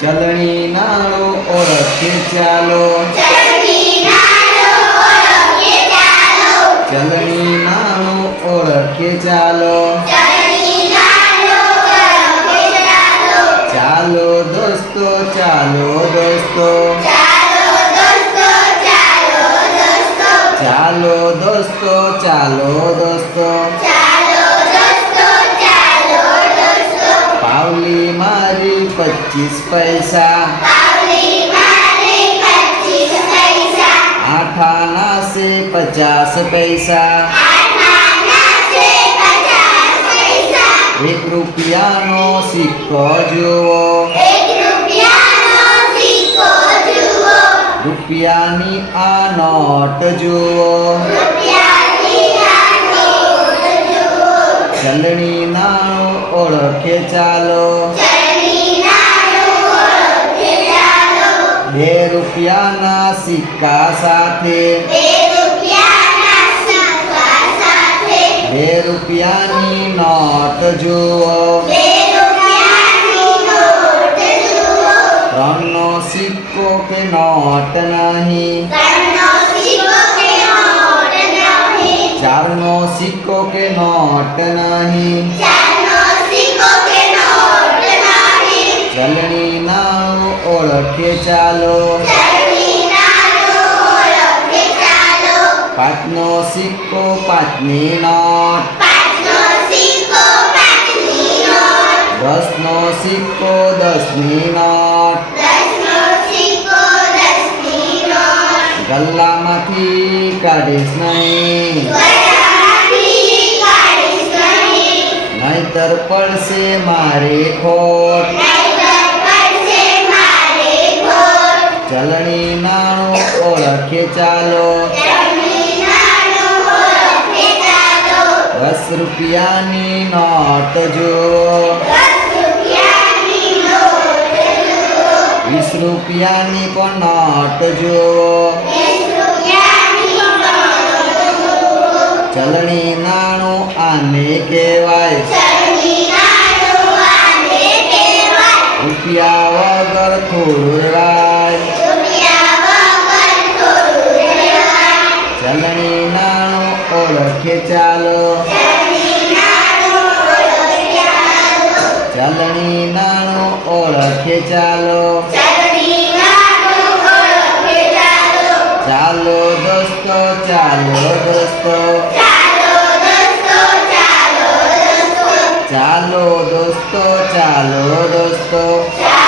ચલણી નાણું ઓળખે ચાલો, ચલણી નાણું ઓળખે ચાલો, ચલણી નાણું ઓળખે ચાલો, ચલણી નાણું ઓળખે ચાલો. ચાલો દોસ્તો, ચાલો દોસ્તો, ચાલો દોસ્તો, ચાલો દોસ્તો, ચાલો દોસ્તો, ચાલો દોસ્તો. ચાલો દોસ્તો, ચાલો દોસ્તો. પાવલી મારી 25 પૈસા, પાવલી મારી 25 પૈસા, આઠાના છે 50 પૈસા, આઠાના છે 50 પૈસા. 1 રૂપિયાનો સિક્કો જુઓ, 1 રૂપિયાનો સિક્કો જુઓ, રૂપિયાની આ નોટ જુઓ, રૂપિયાની આ નોટ જુઓ. ચલણી નાણું ઓળખે ચાલો, ચલણી નાણું ઓળખે ચાલો, 2 રૂપિયાના સિક્કા સાથે, 2 રૂપિયાના સિક્કા સાથે, 2 રૂપિયાની નોટ જુઓ, 2 રૂપિયાની નોટ જુઓ. 3 નો સિક્કો કે નોટ નહીં, 3 નો સિક્કો કે નોટ નહીં, 4 નો સિક્કો કે નોટ નહીં, 4 નો સિક્કો કે નોટ નહીં. ચલણી નાણું ઓળખે ચાલો, ચલણી નાણું ઓળખે ચાલો, 5 નો સિક્કો 5 ની નોટ, 5 નો સિક્કો 5 ની નોટ, 10 નો સિક્કો 10 ની નોટ. 10 નો સિક્કો 10 ની નોટ. ગલ્લામાંથી કાઢીશ નહીં, ગળામાંથી કાઢીશ નહીં, નહીતર પડશે મારે ખોટ. નહીંતર પડશે મારે ખોટ. ચલણી નાણું ઓળખે ચાલો, ચલણી નાણું ઓળખે ચાલો, 10 રૂપિયાની નોટ જુઓ, 10 રૂપિયાની નોટ જુઓ, 20 રૂપિયાની પણ નોટ જુઓ. 20 રૂપિયાની નોટ જુઓ. ચલણી નાણું આને કહેવાય, ચલણી નાણું આને કહેવાય, રૂપિયા વગર થોડું રહેવાય. રૂપિયા વગર થોડું રહેવાય. ચલણી નાણું ઓળખે ચાલો, ચલણી નાણું ઓળખે ચાલો, ચલણી નાણું ઓળખે ચાલો. ચલણી નાણું ઓળખે ચાલો. ચાલો દોસ્તો, ચાલો દોસ્તો, ચાલો દોસ્તો, ચાલો દોસ્તો, ચાલો દોસ્તો, ચાલો દોસ્તો. ચાલો